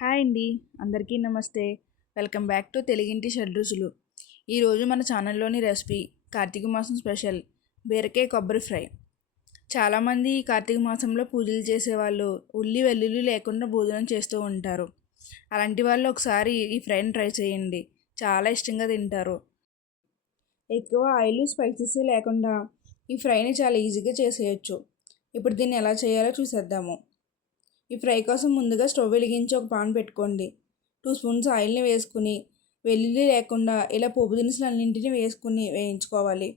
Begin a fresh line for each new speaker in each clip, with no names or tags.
Hi అండి. అందరికీ నమస్తే. వెల్కమ్ బ్యాక్ టు తెలుగింటి షడ్రుచులు. ఈరోజు మన ఛానల్లోని రెసిపీ కార్తీక మాసం స్పెషల్ బీరకాయ కొబ్బరి ఫ్రై. చాలామంది ఈ కార్తీక మాసంలో పూజలు చేసేవాళ్ళు ఉల్లి వెల్లుల్లి లేకుండా భోజనం చేస్తూ ఉంటారు. అలాంటి వాళ్ళు ఒకసారి ఈ ఫ్రైని ట్రై చేయండి. చాలా ఇష్టంగా తింటారు. ఎక్కువ ఆయిల్ స్పైసెస్ లేకుండా ఈ ఫ్రైని చాలా ఈజీగా చేసేయచ్చు. ఇప్పుడు దీన్ని ఎలా చేయాలో చూసేద్దాము. ఈ ఫ్రై కోసం ముందుగా స్టవ్ వెలిగించి ఒక పాన్ పెట్టుకోండి. టూ స్పూన్స్ ఆయిల్ని వేసుకుని వెల్లుల్లి లేకుండా ఇలా పోపు దినుసులు అన్నింటినీ వేసుకుని వేయించుకోవాలి.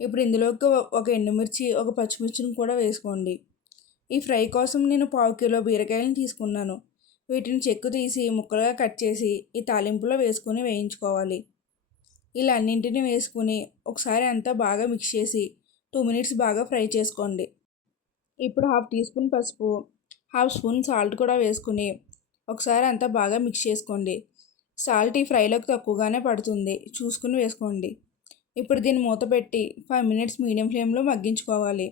ఇప్పుడు ఇందులోకి ఒక ఎండుమిర్చి ఒక పచ్చిమిర్చిని కూడా వేసుకోండి. ఈ ఫ్రై కోసం నేను పావు కిలో బీరకాయలను తీసుకున్నాను. వీటిని చెక్కు తీసి ముక్కలుగా కట్ చేసి ఈ తాలింపులో వేసుకొని వేయించుకోవాలి. ఇలా అన్నింటినీ వేసుకుని ఒకసారి అంతా బాగా మిక్స్ చేసి టూ మినిట్స్ బాగా ఫ్రై చేసుకోండి. ఇప్పుడు హాఫ్ టీ స్పూన్ పసుపు హాఫ్ స్పూన్ సాల్ట్ కూడా వేసుకుని ఒకసారి అంతా బాగా మిక్స్ చేసుకోండి. సాల్ట్ ఈ ఫ్రైలోకి తక్కువగానే పడుతుంది. చూసుకుని వేసుకోండి. ఇప్పుడు దీన్ని మూత పెట్టి ఫైవ్ మినిట్స్ మీడియం ఫ్లేమ్లో మగ్గించుకోవాలి.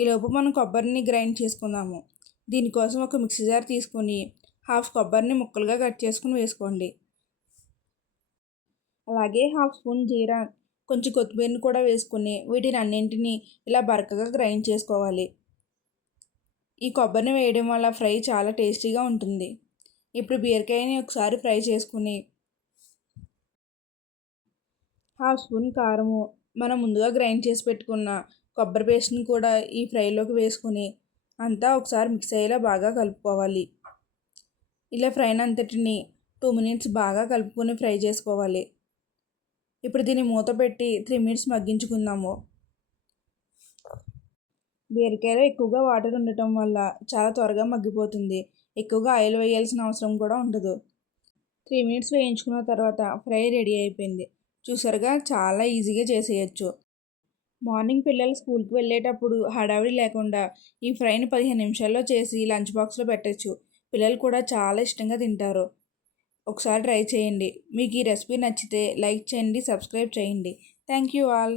ఈలోపు మనం కొబ్బరిని గ్రైండ్ చేసుకుందాము. దీనికోసం ఒక మిక్సీ జార్ తీసుకొని హాఫ్ కొబ్బరిని ముక్కలుగా కట్ చేసుకుని వేసుకోండి. అలాగే హాఫ్ స్పూన్ జీరా కొంచెం కొత్తిమీరని కూడా వేసుకుని వీటిని అన్నింటినీ ఇలా బరకగా గ్రైండ్ చేసుకోవాలి. ఈ కొబ్బరిని వేయడం వల్ల ఫ్రై చాలా టేస్టీగా ఉంటుంది. ఇప్పుడు బీరకాయని ఒకసారి ఫ్రై చేసుకుని హాఫ్ స్పూన్ కారము మనం ముందుగా గ్రైండ్ చేసి పెట్టుకున్న కొబ్బరి పేస్ట్ని కూడా ఈ ఫ్రైలోకి వేసుకుని అంతా ఒకసారి మిక్స్ అయ్యేలా బాగా కలుపుకోవాలి. ఇలా ఫ్రైన్ అంతటిని టూ మినిట్స్ బాగా కలుపుకొని ఫ్రై చేసుకోవాలి. ఇప్పుడు దీన్ని మూత పెట్టి త్రీ మినిట్స్ మగ్గించుకుందాము. బీరకాయలో ఎక్కువగా వాటర్ ఉండటం వల్ల చాలా త్వరగా మగ్గిపోతుంది. ఎక్కువగా ఆయిల్ వేయాల్సిన అవసరం కూడా ఉండదు. త్రీ మినిట్స్ వేయించుకున్న తర్వాత ఫ్రై రెడీ అయిపోయింది. చూసారుగా చాలా ఈజీగా చేసేయచ్చు. మార్నింగ్ పిల్లలు స్కూల్కి వెళ్ళేటప్పుడు హడావిడి లేకుండా ఈ ఫ్రైని పదిహేను నిమిషాల్లో చేసి లంచ్ బాక్స్లో పెట్టచ్చు. పిల్లలు కూడా చాలా ఇష్టంగా తింటారు. ఒకసారి ట్రై చేయండి. మీకు ఈ రెసిపీ నచ్చితే లైక్ చేయండి సబ్స్క్రైబ్ చేయండి. Thank you all.